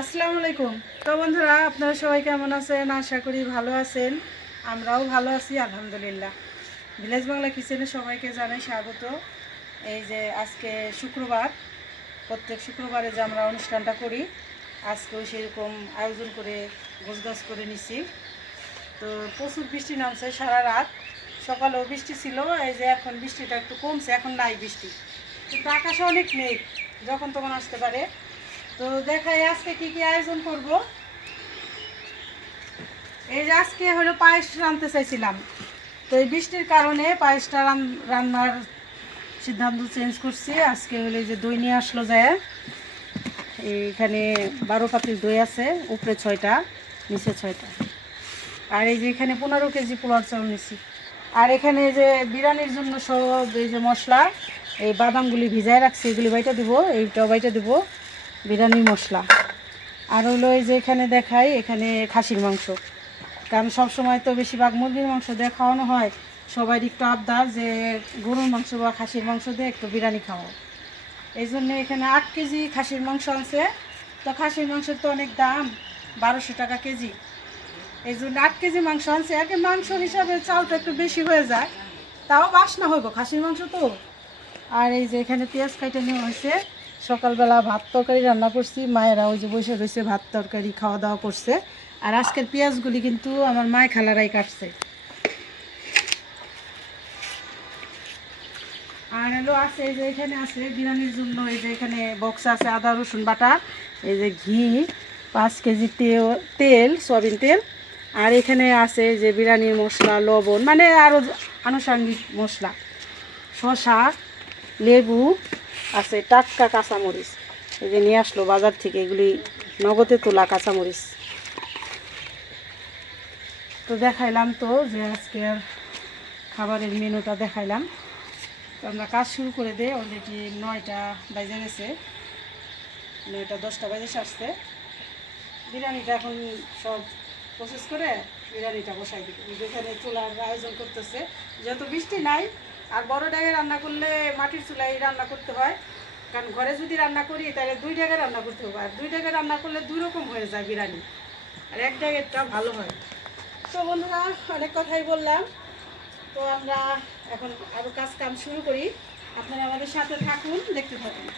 আসসালামু আলাইকুম। তো বন্ধুরা, আপনারা সবাই কেমন আছেন? আশা করি ভালো আছেন। আমরাও ভালো আছি আলহামদুলিল্লাহ। ভিলেজ বাংলা কিচেনে সবাইকে জানাই স্বাগত। এই যে আজকে শুক্রবার, প্রত্যেক শুক্রবারে যে আমরা অনুষ্ঠানটা করি, আজকেও সেরকম আয়োজন করে গোছগাছ করে নিছি। তো প্রচুর বৃষ্টি নামছে সারা রাত, সকালেও বৃষ্টি ছিল। এই যে এখন বৃষ্টিটা একটু কমছে, এখন নাই বৃষ্টি, কিন্তু আকাশে অনেক মেঘ, যখন তখন আসতে পারে। তো দেখাই আজকে কি কি আয়োজন করব। এই যে আজকে হলো পায়েস রাঁধতে চাইছিলাম, তো এই বৃষ্টির কারণে পায়েসটা রান্নার সিদ্ধান্ত চেঞ্জ করছি। আজকে হলো যে দই নিয়ে আসলো যায়, এইখানে 12 পাতিল দই আছে, উপরে 6টা নিচে 6টা। আর এই যে এখানে 15 কেজি পোলার চাউল নিছি। আর এখানে যে বিরিয়ানির জন্য সব এই যে মশলা, এই বাদামগুলি ভিজায় রাখছি, এগুলি বাইটা দেবো, এইটাও বাইটা দেবো, বিরিয়ানির মশলা। আর হলো এই যে এখানে দেখাই, এখানে খাসির মাংস, কারণ সবসময় তো বেশিরভাগ মুরগির মাংস দিয়ে খাওয়ানো হয়। সবাই একটু আবদার যে গরুর মাংস বা খাসির মাংস দিয়ে একটু বিরিয়ানি খাওয়া। এই জন্য এখানে 8 কেজি খাসির মাংস আছে। তো খাসির মাংসের তো অনেক দাম, 1200 টাকা কেজি। এই জন্য 8 কেজি মাংস আনছে। আগে মাংস হিসাবে চালটা একটু বেশি হয়ে যায়, তাও বাসনা হইব খাসির মাংস তো। আর এই যে এখানে পেঁয়াজ কাটে নেওয়া হয়েছে। সকালবেলা ভাত তরকারি রান্না করছি, মায়েরা ওই যে বসে রয়েছে ভাত তরকারি খাওয়া দাওয়া করছে। আর আজকের পেঁয়াজগুলি কিন্তু আমার মায় খালারাই কাটছে। আর হলো আছে এই যে এখানে আছে বিরিয়ানির জন্য, এই যে এখানে বক্স আছে আদা রসুন বাটা, এই যে ঘি, 5 কেজি তেল, সয়াবিন তেল। আর এখানে আছে যে বিরিয়ানির মশলা, লবণ, মানে আরও আনুষঙ্গিক মশলা, শসা, লেবু আছে, টাটকা কাঁচামরিচ এই যে নিয়ে আসলো বাজার থেকে, এগুলি নগদে তোলা কাঁচামরিচ। তো দেখাইলাম তো যে আজকের খাবারের মেনুটা দেখাইলাম। তো আমরা কাজ শুরু করে দিই, অলরেডি 9টা বাজে গেছে, 9টা 10টা বাজে আসছে। বিরিয়ানিটা এখন সব প্রসেস করে বিরিয়ানিটা বসাই দিই। যেখানে চুলার আয়োজন করতেছে, যেহেতু বৃষ্টি নাই, আর বড় ড্যাগে রান্না করলে মাটির চুলায় রান্না করতে হয়, কারণ ঘরে যদি রান্না করি তাহলে 2 ড্যাগে রান্না করতে হবে। আর 2 ড্যাগে রান্না করলে 2 রকম হয়ে যায় বিরিয়ানি, আর 1 ড্যাগেরটা ভালো হয়। তো বন্ধুরা, অনেক কথাই বললাম। তো আমরা এখন আরও কাজ কাম শুরু করি, আপনারা আমাদের সাথে থাকুন, দেখতে থাকুন।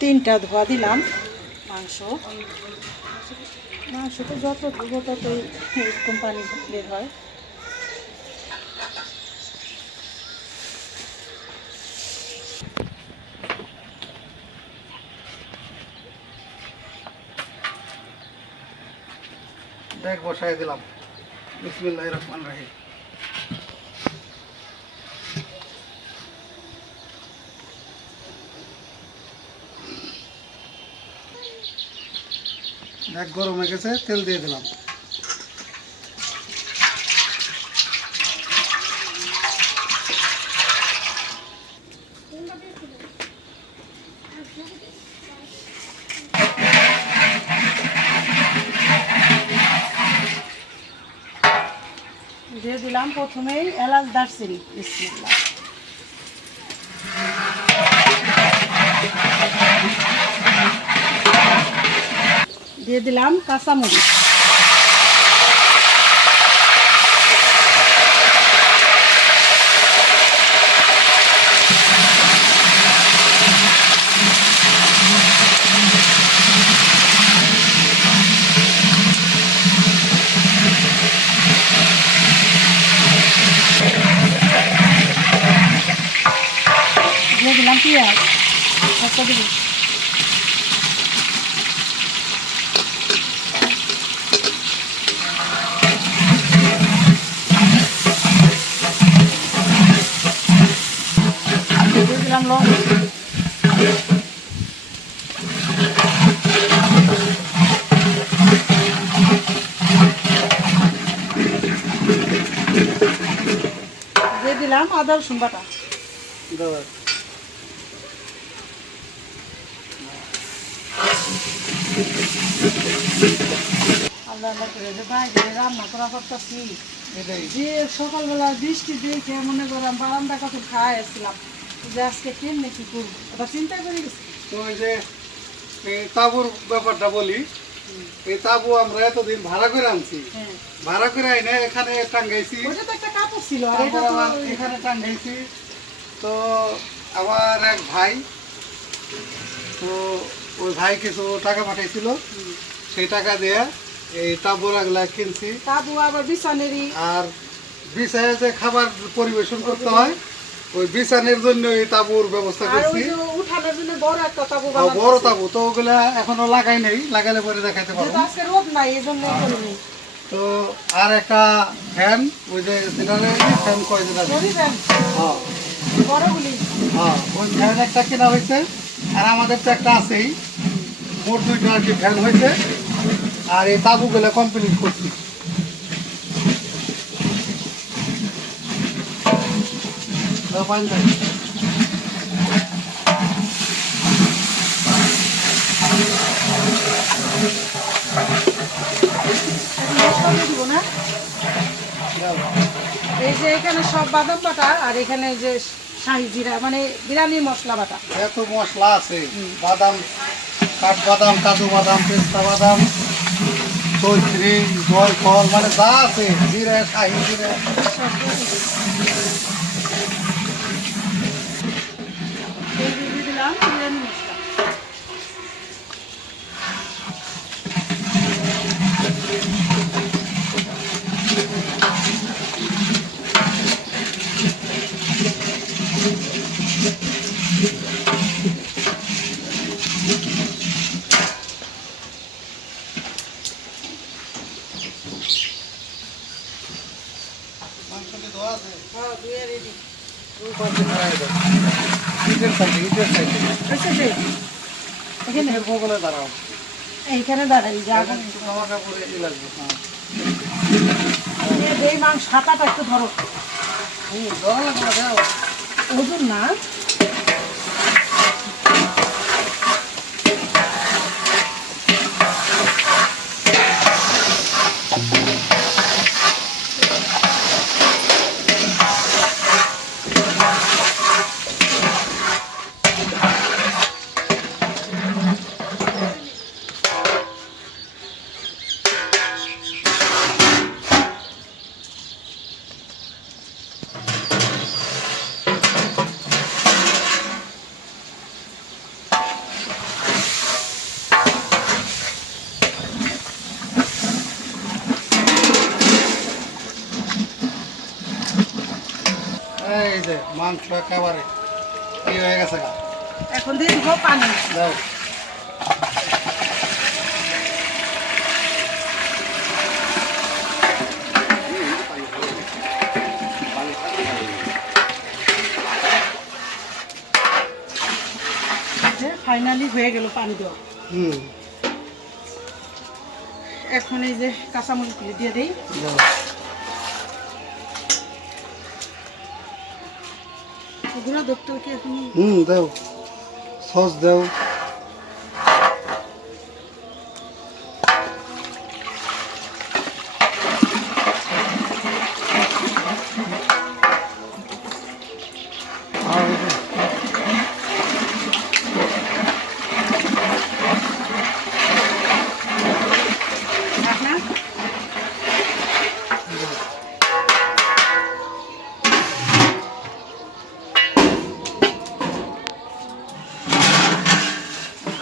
তিনটা ধোয়া দিলাম মাংস। মাংস তো যত ধুবো ততই কোম্পানি বের হয়। দেখ বসাই দিলাম। বিসমিল্লাহির রহমানির রহিম। দেখ গরম হয়ে গেছে, তেল দিয়ে দিলাম। দিয়ে দিলাম প্রথমেই এলাচ দারচিনি। বিসমিল্লাহ। দিয়ে দিলাম কাঁচামরিচ। দিয়ে দিলাম পেঁয়াজ একটা দিব। দিয়ে দিলাম লবণ। দিয়ে দিলাম আদা রসুন বাটা। আল্লাহ আল্লাহ করে যে বাইরে রান্না করা করতেছি, যে সকালবেলা বৃষ্টি দেখে মনে করলাম বারান্দা কত খাই আসছিলাম, যে আজকে কেমনে কি করবো ওটা চিন্তা করে গেছি। তো ওই যে এই তাঁবুর ব্যাপারটা বলি, এই তাঁবু আমরা এতদিন ভাড়া করে আনছি। হ্যাঁ, ভাড়া করে আইনে এখানে টাঙ্গাইছি। ওটা তো একটা কাপড় ছিল আর এটা তারপর তো আবার এখানে টাঙ্গাইছি। তো আমার এক ভাই, তো ওই ভাই কিছু টাকা পাঠাইছিল, সেই টাকা দিয়ে এই তাঁবুরাগুলা কিনছি। তাবু আবার বিছানেরই। আর বিছায় যে খাবার পরিবেশন করতে হয়, ওই বিছানের জন্য এই তাঁবুর ব্যবস্থা আর ওই করছি। যে উঠানোর জন্য বড় একটা তাবু আর বানানো বড় তাঁবু তো ওগুলা এখনো লাগাই নেই, লাগালে পরে দেখাতে পারবো। যেহেতু আজকে রোদ নাই এই জন্য করিনি। তো আর একটা ফ্যান, ওই যে ফ্যান কয় যেটা ধরিবেন হ্যাঁ বড়গুলি। হ্যাঁ, ওই ফ্যান একটা কেনা হয়েছে। আর আমাদের তো একটা আছেই, মোট দুইটা আর কি ফ্যান হয়েছে। আর এই তাঁবুগুলো কমপ্লিট করছি। পানি দেয়। মশলা দিয়ে দিব না। এই যে এখানে সব বাদাম বাটা আর এখানে যে শাহি জিরা মানে বিরিয়ানি মশলা বাটা। এত মশলা আছে, বাদাম, কাঠবাদাম, কাজু বাদাম, পেস্তা বাদাম, চৈত্রী, জয়ফল, মানে যা আছে, জিরা, শাহি জিরা। দিয়ে দিলাম বিরিয়ানি মশলা। মাংসটি ধোয়া আছে। হ্যাঁ, ধুয়ে রেডি। ওই পাশে খাওয়াই দাও। ইটের সাইডে, ইটের সাইডে। আচ্ছা যে এখানে ইটের বগলে দাঁড়াও। এইখানে দাঁড়াই যে আগুন জামা কাপড় এই লাগবে। হ্যাঁ, এই মাংস হাতাটা একটু ধরো। ধরা লাগবে না, দাও। ওজন না। এই যে মাংস একেবারে কি হয়ে গেছে গা। এখন দিয়ে দিব পানি। দাও। ফাইনালি হয়ে গেল পানি দেওয়া। হুম, এখন এই যে কাঁচামরিচগুলো দিয়ে দিই। দাও। এগুলো দেখতে কি এখন হুম, দাও, সস দাও। আর আপনার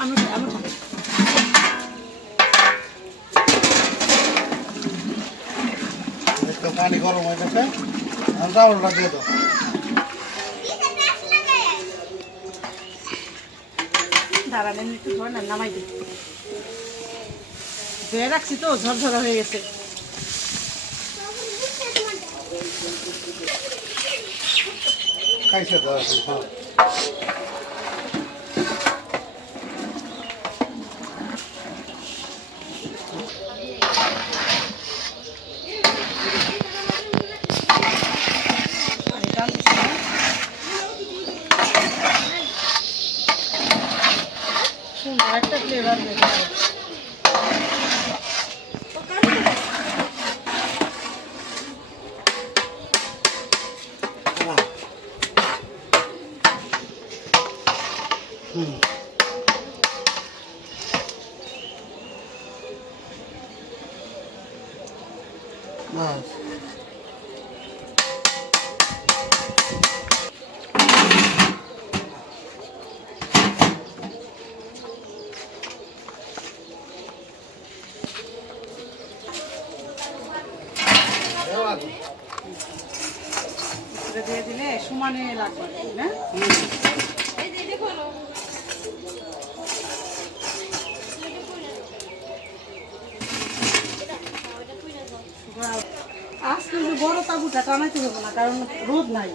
আমি একটু পানি গরম হয়ে গেছে, আর চাউলটা দিয়ে দাও। দাঁড়ালেন একটু ধরে না, নামাই দিই। ধুয়ে রাখছি তো, ঝরঝরা হয়ে গেছে। খাইছে দাও এখন, হ্যাঁ। আর এটা দিচ্ছি না। সুন্দর একটা ফ্লেভার বেরোবে। হুম, বাস। এটা দিয়ে দিলে সমানে লাগবে না। আজকে যে বড় তাবুটা টানাইতে হবে না, কারণ রোদ নাই।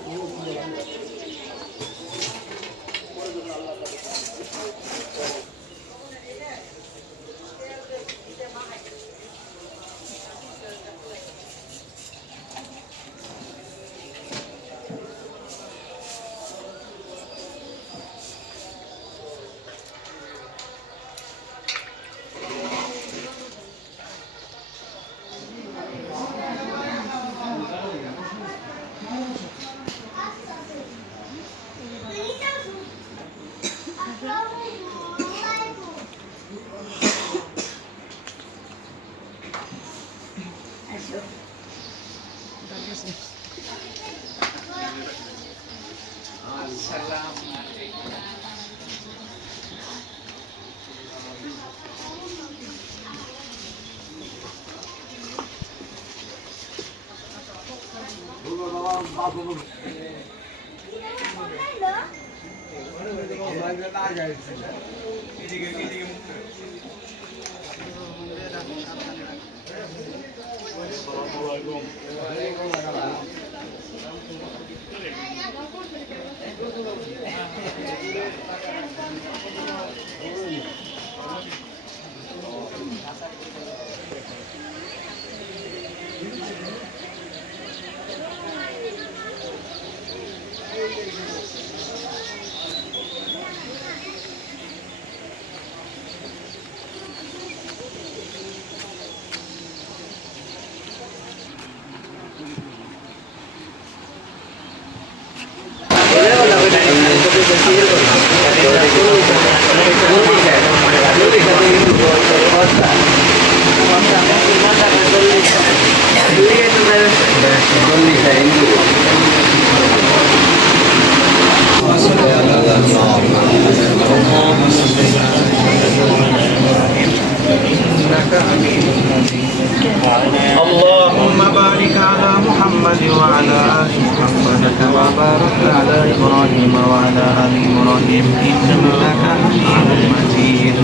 اللهم بارك على محمد وعلى آل محمد كما باركت على إبراهيم وعلى آل إبراهيم إنك حميد مجيد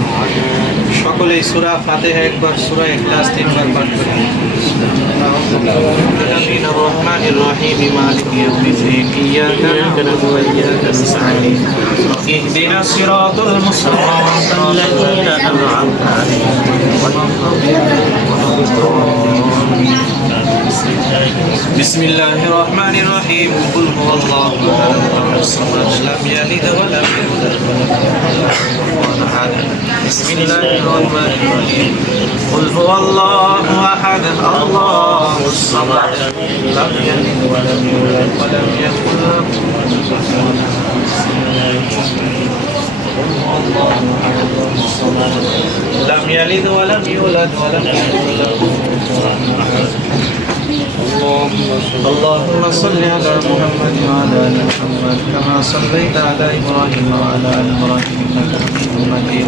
সকলে সূরা ফাতিহা একবার সূরা ইখলাস তিনবার পাঠ করুন আমিন الرحمن الرحيم مالك يوم الدين إياك نعبد وإياك نستعين اهدنا الصراط المستقيم الذين أنعمت عليهم بسم الله الرحمن الرحيم قل هو الله أحد الصمد لم يلد ولم يولد ولم أحد بسم الله الرحمن الرحيم قل هو الله أحد الله الصمد لم يلد ولم يولد ولم يكن له لم يلد ولم يولد ولم يكن له اللهم صل على محمد وعلى ال محمد كما صليت على ابراهيم وعلى ال ابراهيم انك حميد مجيد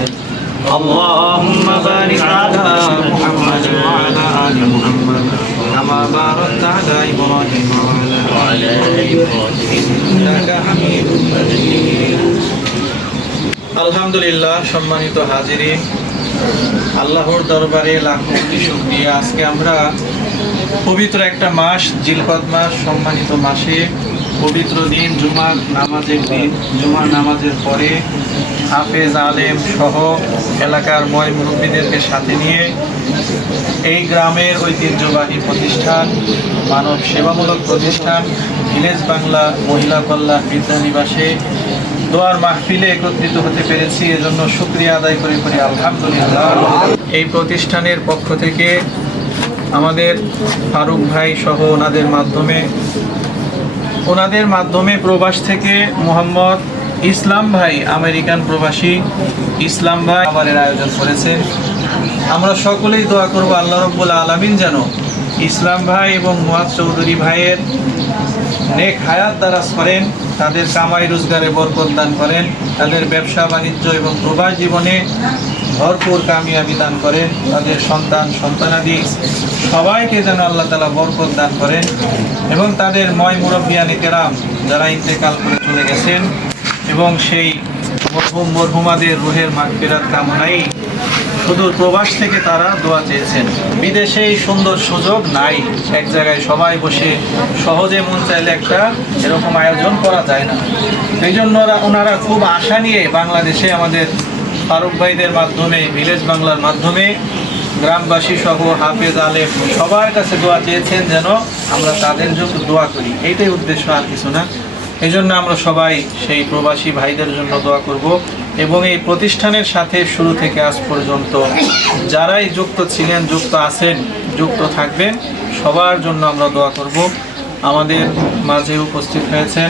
اللهم بارك على محمد وعلى ال محمد كما باركت على ابراهيم وعلى ال ابراهيم انك حميد مجيد আলহামদুলিল্লাহ সম্মানিত হাজিরিন আল্লাহর দরবারে লাখ কোটি শুকরিয়া আজকে আমরা পবিত্র একটা মাস জিলকদ মাস সম্মানিত মাসে পবিত্র দিন জুমার নামাজের দিন জুমার নামাজের পরে হাফেজ আলেম সহ এলাকার ময় মুরব্বীদেরকে সাথে নিয়ে এই গ্রামের ঐতিহ্যবাহী প্রতিষ্ঠান মানব সেবামূলক প্রতিষ্ঠান ভিলেজ বাংলা মহিলা কল্যাণ বিদ্যানিবাসে দোয়ার মাহফিলে একত্রিত হতে পেরেছি এজন্য শুকরিয়া আদায় করে আলহামদুলিল্লাহ। এই প্রতিষ্ঠানের পক্ষ থেকে আমাদের ফারুক ভাই সহ ওনাদের মাধ্যমে প্রবাস থেকে মোহাম্মদ ইসলাম ভাই আমেরিকান প্রবাসী ইসলাম ভাই খাবারের আয়োজন করেছেন। আমরা সকলেই দোয়া করব আল্লাহ রাব্বুল আলামিন যেন ইসলাম ভাই এবং মুয়াজ চৌধুরী ভাইয়ের নেক হায়াত দারাজ করেন, তাদের কামাই রোজগারে বরকত দান করেন, তাদের ব্যবসা বাণিজ্য এবং প্রবাস জীবনে ভরপুর কামিয়াবি দান করেন, তাদের সন্তানাদি সবাইকে যেন আল্লাহ তাআলা বরকত দান করেন এবং তাদের ময় মুরব্বিয়ানে কেরাম যারা ইন্তেকাল করে চলে গেছেন এবং সেই মরহুমাদের রুহের মাগফিরাত কামনাই সুদূর প্রবাস থেকে তারা দোয়া চেয়েছেন। বিদেশে এই সুন্দর সুযোগ নাই, এক জায়গায় সবাই বসে সহজে মন চাইলে একটা এরকম আয়োজন করা যায় না। এই জন্য ওনারা খুব আশা নিয়ে বাংলাদেশে আমাদের ফারুক ভাইদের মাধ্যমে ভিলেজ বাংলার মাধ্যমে গ্রামবাসী সহ হাফেজ আলেম সবার কাছে দোয়া চেয়েছেন যেন আমরা তাদের জন্য দোয়া করি, এইটাই উদ্দেশ্য, আর কিছু না। এই জন্য আমরা সবাই সেই প্রবাসী ভাইদের জন্য দোয়া করব এবং এই প্রতিষ্ঠানের সাথে শুরু থেকে আজ পর্যন্ত যারাই যুক্ত ছিলেন, যুক্ত আছেন, যুক্ত থাকবেন, সবার জন্য আমরা দোয়া করব। আমাদের মাঝে উপস্থিত হয়েছেন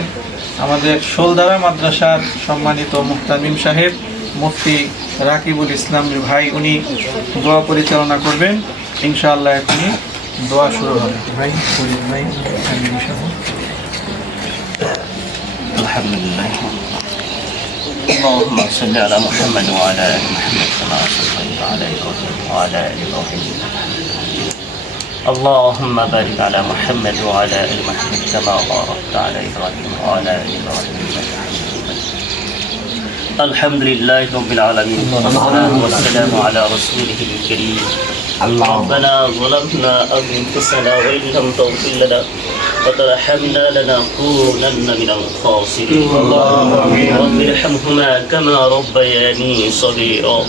আমাদের শোলদারা মাদ্রাসার সম্মানিত মুহতামিম সাহেব, মুফতি রাকিবুল ইসলাম ভাই, উনি দোয়া পরিচালনা করবেন ইনশাআল্লাহ। এখনই দোয়া শুরু হবে। ভাই ভাই الحمد لله اللهم صل على محمد وعلى ال محمد كما صليت على ابراهيم وعلى ال ابراهيم اللهم بارك على محمد وعلى ال محمد كما باركت على ابراهيم وعلى ال ابراهيم انك حميد مجيد الحمد لله رب العالمين والصلاه والسلام على رسوله الكريم ربنا ظلمنا انفسنا وان لم تغفر لنا وترحمنا لنكونن من الخاسرين رب ارحمهما كما ربياني صغيرا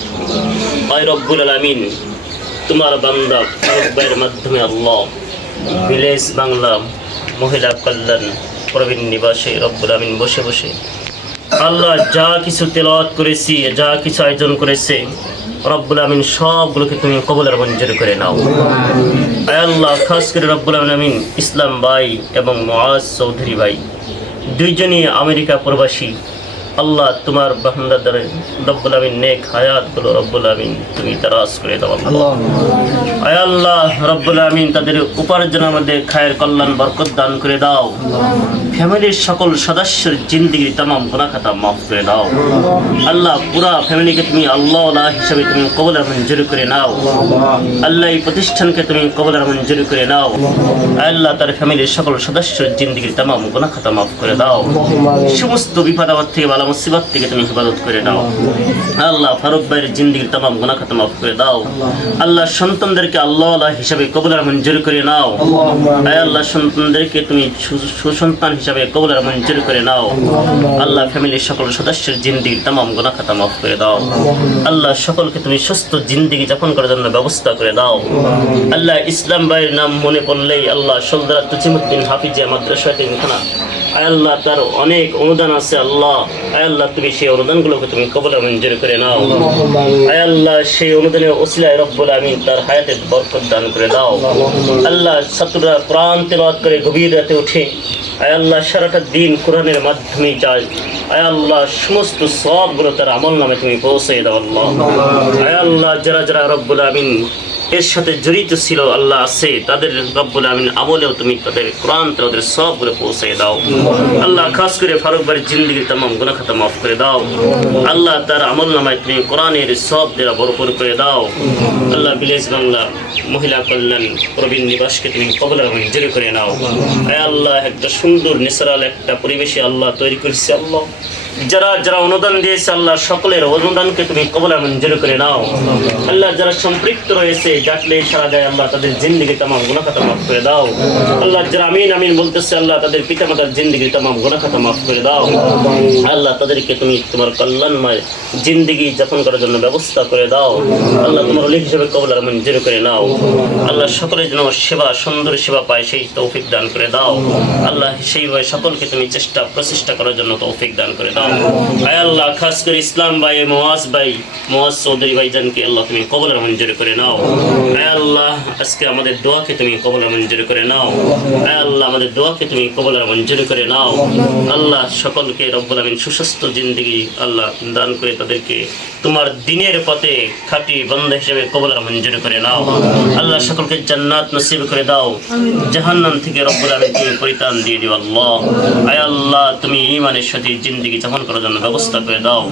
اي رب العالمين তোমার বান্দা ফারুকের মাধ্যমে আল্লাহ ভিলেজ বাংলা মহিলা কল্যাণ প্রবীণ নিবাসে রব্বুল আমিন বসে বসে আল্লাহ যা কিছু তেলাওয়াত করেছি, যা কিছু আয়োজন করেছে রব্বুল আমিন সবগুলোকে তুমি কবুল আর মঞ্জুর করে নাও। আয় আল্লাহ, খাস করে রব্বুল আমিন ইসলাম ভাই এবং মুআজ চৌধুরী ভাই দুইজনই আমেরিকা প্রবাসী, আল্লাহ তোমার বান্দাদের রব্বুল আমিন নেক হায়াত গুলো রব্বুল আমিন তুমি তারাস করে দাও আল্লাহ। আয় আল্লাহ রব্বুল আমিন তাদের উপার্জনের মধ্যে খায়ের কল্যাণ বরকত দান করে দাও। ফ্যামিলির সকল সদস্যের জিন্দেগির तमाम গুনাহ খাতা মাফ করে দাও আল্লাহ। পুরা ফ্যামিলিকে তুমি আল্লাহ হিসেবে তুমি কবুল আর মঞ্জুর করে নাও আল্লাহ। এই প্রতিষ্ঠানকে তুমি কবুল আর মঞ্জুর করে নাও আল্লাহ। তার ফ্যামিলির সকল সদস্যের জিন্দেগির तमाम গুনাহ খাতা মাফ করে দাও। সমস্ত বিপদ আপদ থেকে বালা মুসিবত থেকে তুমি হেফাজত করে দাও আল্লাহ। ফারুক ভাইয়ের জিন্দেগির तमाम গুনাহ খাতা মাফ করে দাও আল্লাহ। সন্তানদেরকে আল্লাহ হিসেবে কবুল আর মঞ্জুর করে নাও আল্লাহ। সন্তানদেরকে তুমি সুসন্তান হিসেবে কবুল আর মঞ্জুর করে নাও আল্লাহ। ফ্যামিলির সকল সদস্যের জিন্দেগির तमाम গুনাহ খাতা মাফ করে দাও আল্লাহ। সকলকে তুমি সুস্থ জিন্দেগি যাপন করার জন্য ব্যবস্থা করে দাও আল্লাহ। ইসলাম ভাইয়ের নাম মনে পড়লেই আল্লাহ সলদারা তুচিমুদ্দিন হাফিজিয়া মাদ্রাসা এতিমখানা আল্লাহ তার অনেক অনুদান আছে আল্লাহ। আল্লাহ তুমি সেই অনুদানগুলোকে তুমি কবুল আর মঞ্জুর করে নাও আল্লাহ। সেই অনুদানের ওসিলায় রব্বুল আমিন তার হায়াতে বরকত দান করে দাও আল্লাহ। ছাত্ররা কোরআন তেলাওয়াত করে গভীর রাতে উঠে আল্লাহ সারাটা দিন কোরআনের মাধ্যমে যায় আল্লাহ। সমস্ত সবগুলো তার আমল নামে তুমি পৌঁছে দাও আল্লাহ। আল্লাহ যারা যারা রব্বুল আমিন এর সাথে জড়িত ছিল আল্লাহ আছে তাদের রব্বুল আমিন আমলেও তুমি তাদের কোরআন তেলাওয়াতের সবগুলো পৌঁছে দাও আল্লাহ। খাস করে ফারুক ভাইয়ের জিন্দেগির तमाम গুনাহ খাতা মাফ করে দাও আল্লাহ। তার আমল নামায় তুমি কোরআনের সব দেরা ভরপুর করে দাও আল্লাহ। ভিলেজ বাংলা মহিলা কল্যাণ প্রবীণ নিবাসকে তুমি কবুল আর মঞ্জুর করে নাও আল্লাহ। একটা সুন্দর ন্যাচারাল একটা পরিবেশে আল্লাহ তৈরি করেছে আল্লাহ। যারা যারা অনুদান দিয়েছে আল্লাহ সকলের অনুদানকে তুমি কবুল আর মঞ্জুর করে নাও আল্লাহ। যারা সম্পৃক্ত রয়েছে ডাকলে সারা যায় আল্লাহ তাদের জিন্দেগি तमाम গুনাহ খাতা মাফ করে দাও আল্লাহ। যারা আমিন আমিন বলতেছে আল্লাহ তাদের পিতামাতার জিন্দেগি तमाम গুনাহ খাতা মাফ করে দাও আল্লাহ। তাদেরকে তুমি তোমার কল্যাণময় জিন্দেগি যাপন করার জন্য ব্যবস্থা করে দাও আল্লাহ। তোমার ওলি হিসেবে কবুল আর মঞ্জুর করে নাও আল্লাহ। সকলের যেন সেবা সুন্দর সেবা পায় সেই তৌফিক দান করে দাও আল্লাহ। সেইভাবে সকলকে তুমি প্রচেষ্টা করার জন্য তৌফিক দান করে দাও আল্লাহ। খাস করে ইসলাম ভাই মুআজ চৌধুরী ভাইজানকে আল্লাহ তুমি কবুল আর মঞ্জুর করে নাও আল্লাহ। আজকে আমাদের দোয়াকে তুমি কবুল আর মঞ্জুর করে নাও আল্লাহ। আমাদের দোয়াকে তুমি কবুল আর মঞ্জুর করে নাও আল্লাহ। সকলকে রব্বুল আমিন সুস্বাস্থ্য জিন্দেগি আল্লাহ দান করে তাদেরকে তোমার দিনের পথে খাঁটি বান্দা হিসেবে কবুল আর মঞ্জুর করে নাও আল্লাহ। সকলকে জান্নাত নসিব করে দাও জাহান্নাম থেকে রব্বুল আমিন তুমি পরিত্রাণ দিয়ে দিও আল্লাহ। আল্লাহ তুমি ঈমানের সাথে জিন্দেগি যাপন করার জন্য ব্যবস্থা করে দাও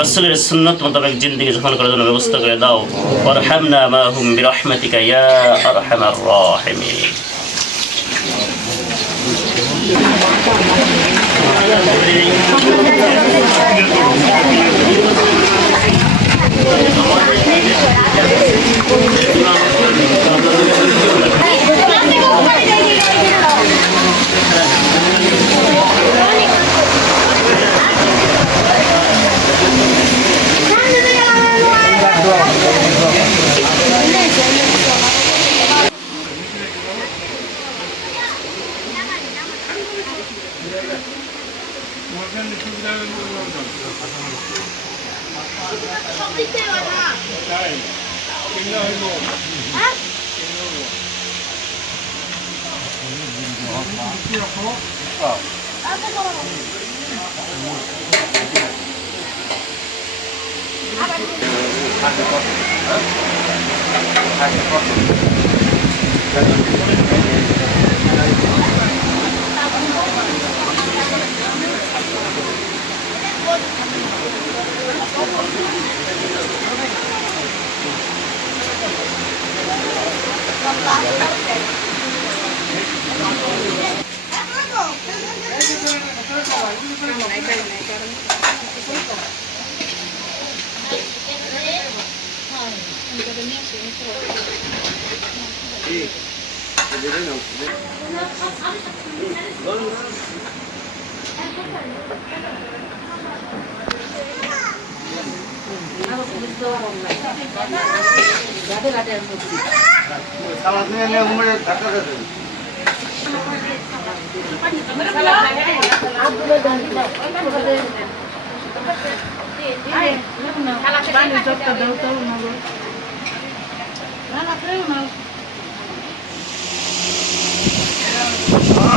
রাসূলের সুন্নাত মোতাবেক জিন্দেগি যাপন করার জন্য ব্যবস্থা করে দাও। ওয়ারহামনা মাহুম বিরহমাতিকা ইয়া আরহামার রাহিমিন।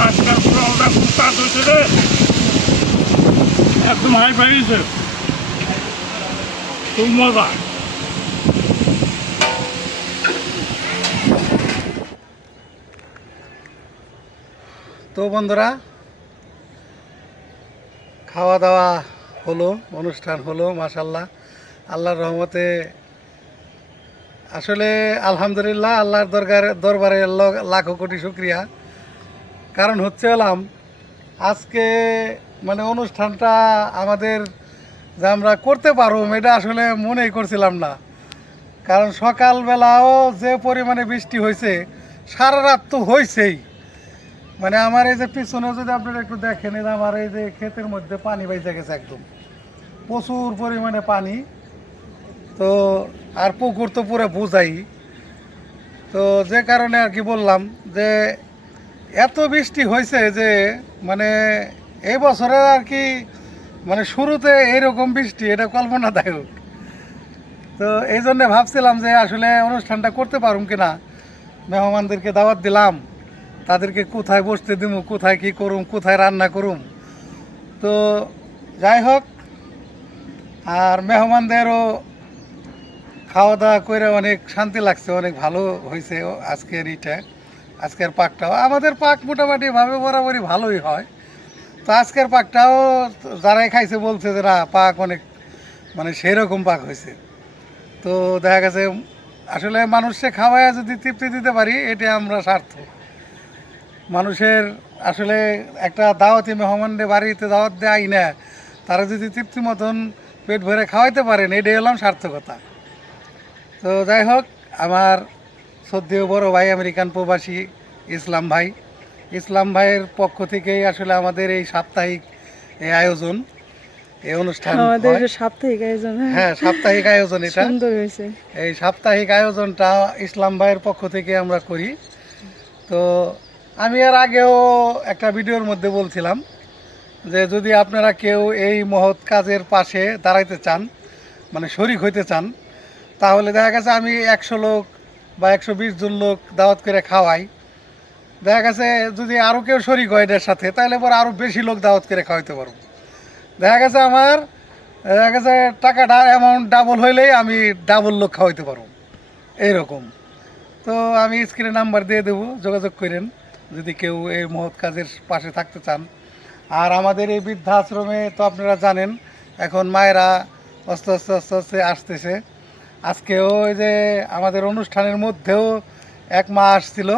আজকাল পুরো ওটা কুস্তাদ হয়েছে রে। একদম হাই পাইছে, খুব মজা। তো বন্ধুরা, খাওয়া দাওয়া হলো, অনুষ্ঠান হলো, মাশাল্লাহ আল্লাহর রহমতে। আসলে আলহামদুলিল্লাহ, আল্লাহর দরবারে লাখো কোটি শুক্রিয়া। কারণ হচ্ছে হলাম আজকে মানে অনুষ্ঠানটা আমাদের যে আমরা করতে পারবো এটা আসলে মনেই করছিলাম না। কারণ সকালবেলাও যে পরিমাণে বৃষ্টি হয়েছে, সারা রাত তো হয়েছেই। মানে আমার এই যে পিছনে যদি আপনারা একটু দেখেন, এই যে আমার এই যে ক্ষেতের মধ্যে পানি বাইজে গেছে, একদম প্রচুর পরিমাণে পানি। তো আর পুকুর তো পুরো বোঝাই। তো যে কারণে আর কি বললাম যে এত বৃষ্টি হয়েছে যে মানে এই বছরের আর কি মানে শুরুতে এইরকম বৃষ্টি, এটা কল্পনাদায়ক। তো এই জন্যে ভাবছিলাম যে আসলে অনুষ্ঠানটা করতে পারুম কিনা। মেহমানদেরকে দাওয়াত দিলাম, তাদেরকে কোথায় বসতে দিব, কোথায় কি করুম, কোথায় রান্না করুম। তো যাই হোক, আর মেহমানদেরও খাওয়া দাওয়া করে অনেক শান্তি লাগছে, অনেক ভালো হয়েছে আজকের পাকটাও। আমাদের পাক মোটামুটিভাবে বরাবরই ভালোই হয়। তো আজকের পাকটাও যারাই খাইছে বলছে যে না, পাক অনেক মানে সেই রকম পাক হয়েছে। তো দেখা গেছে আসলে মানুষকে খাওয়ায় যদি তৃপ্তি দিতে পারি, এটা আমরা সার্থক। মানুষের আসলে একটা দাওয়াতি মেহমানদের বাড়িতে দাওয়াত দেয় না, তারা যদি তৃপ্তি মতন পেট ভরে খাওয়াইতে পারেন, এটাই হলাম সার্থকতা। তো যাই হোক, আমার শ্রদ্ধেয় বড় ভাই আমেরিকান প্রবাসী ইসলাম ভাইয়ের পক্ষ থেকেই আসলে আমাদের এই সাপ্তাহিক এই আয়োজন, এই অনুষ্ঠান আমাদের হয়। সাপ্তাহিক আয়োজন। হ্যাঁ, সাপ্তাহিক আয়োজন এটা। সুন্দর হয়েছে। এই সাপ্তাহিক আয়োজনটা ইসলাম ভাইয়ের পক্ষ থেকে আমরা করি। তো আমি এর আগেও একটা ভিডিওর মধ্যে বলছিলাম যে যদি আপনারা কেউ এই মহৎ কাজের পাশে দাঁড়াইতে চান, মানে শরিক হইতে চান, তাহলে দেখা গেছে আমি 100 লোক বা 120 জন লোক দাওয়াত করে খাওয়াই। দেখা গেছে যদি আরও কেউ শরিক হয় এটার সাথে, তাহলে পরে আরও বেশি লোক দাওয়াত করে খাওয়াইতে পারবো। দেখা গেছে আমার টাকাটা অ্যামাউন্ট ডাবল হইলেই আমি ডাবল লোক খাওয়াইতে পারবো, এইরকম। তো আমি স্ক্রিনে নাম্বার দিয়ে দেবো, যোগাযোগ করেন যদি কেউ এই মহৎ কাজের পাশে থাকতে চান। আর আমাদের এই বৃদ্ধাশ্রমে তো আপনারা জানেন এখন মায়েরা আস্তে আস্তে আস্তে আস্তে আসতেছে। আজকেও ওই যে আমাদের অনুষ্ঠানের মধ্যেও এক মা আসছিল,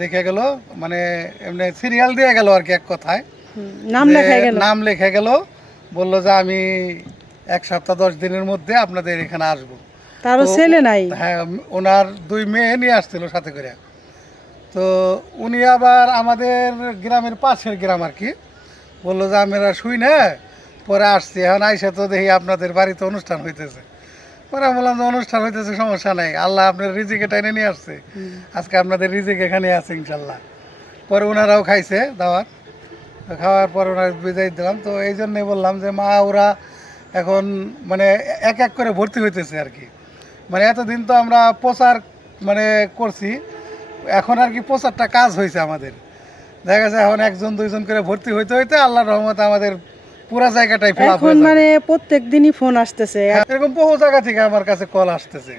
দেখে গেল, মানে এমনি সিরিয়াল দিয়ে গেল আর কি, এক কথায় নাম লেখা গেল। বললো যে আমি 1 সপ্তাহ 10 দিনের মধ্যে আপনাদের এখানে আসবো। তারও ছেলে নাই। হ্যাঁ, ওনার 2 মেয়ে নিয়ে আসছিল সাথে করে। তো উনি আবার আমাদের গ্রামের পাশের গ্রাম আর কি, বললো যে আমরা শুই না, পরে আসছি, এখন আইসা তো দেখি আপনাদের বাড়িতে অনুষ্ঠান হইতেছে। পরে আমি বললাম যে অনুষ্ঠান হইতেছে, সমস্যা নাই, আল্লাহ আপনার রিজিকে টাইনে নিয়ে আসছে, আজকে আপনাদের রিজিক এখানে আছে ইনশাল্লাহ। পরে ওনারাও খাইছে দাওয়াত, খাওয়ার পর ওনার বিদায় দিলাম। তো এই জন্যই বললাম যে মা ওরা এখন মানে এক এক করে ভর্তি হইতেছে আর কি। মানে এতদিন তো আমরা প্রচার মানে করছি, এখন আর কি প্রচারটা কাজ হয়েছে আমাদের। দেখা গেছে এখন 1 2 জন করে ভর্তি হইতে হইতে আল্লাহর রহমতে আমাদের পুরা জায়গাটাই ফিল আপ হয়ে এখন মানে প্রত্যেক দিনই ফোন আসতেছে, এরকম বহু জায়গা থেকে আমার কাছে কল আসতেছে।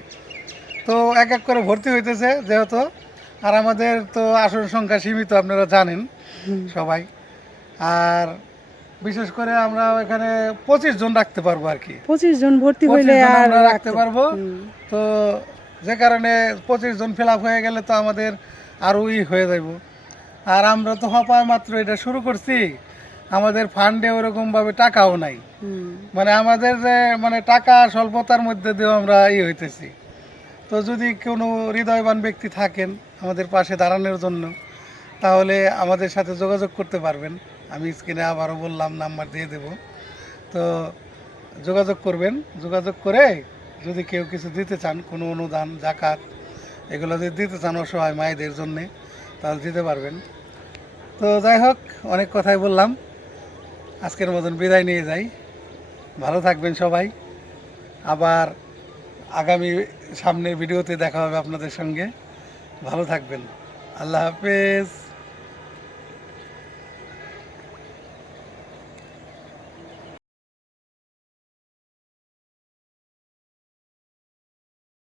তো এক এক করে ভর্তি হইতেছে যেহেতু, আর আমাদের তো আসন সংখ্যা সীমিত, আপনারা জানেন সবাই। আর বিশেষ করে আমরা এখানে 25 জন রাখতে পারবো আর কি, 25 জন ভর্তি হইলে 25 জন আর আমরা রাখতে পারবো। তো যে কারণে 25 জন ফিল আপ হয়ে গেলে তো আমাদের আরও হয়ে যাব। আর আমরা তো হপায় মাত্র এটা শুরু করছি, আমাদের ফান্ডে ওরকমভাবে টাকাও নাই। মানে আমাদের যে মানে টাকা স্বল্পতার মধ্যে দিয়েও আমরা হইতেছি। তো যদি কোনো হৃদয়বান ব্যক্তি থাকেন আমাদের পাশে দাঁড়ানোর জন্য, তাহলে আমাদের সাথে যোগাযোগ করতে পারবেন। আমি স্ক্রিনে আবারও বললাম, নাম্বার দিয়ে দেব। তো যোগাযোগ করবেন, যোগাযোগ করে যদি কেউ কিছু দিতে চান, কোনো অনুদান, জাকাত, এগুলো যদি দিতে চান অসহায় মায়েদের জন্যে, তাহলে দিতে পারবেন। তো যাই হোক, অনেক কথাই বললাম, আজকের মতন বিদায় নিয়ে যাই। ভালো থাকবেন সবাই, আবার আগামী সামনের ভিডিওতে দেখা হবে আপনাদের সঙ্গে। ভালো থাকবেন, আল্লাহ হাফেজ।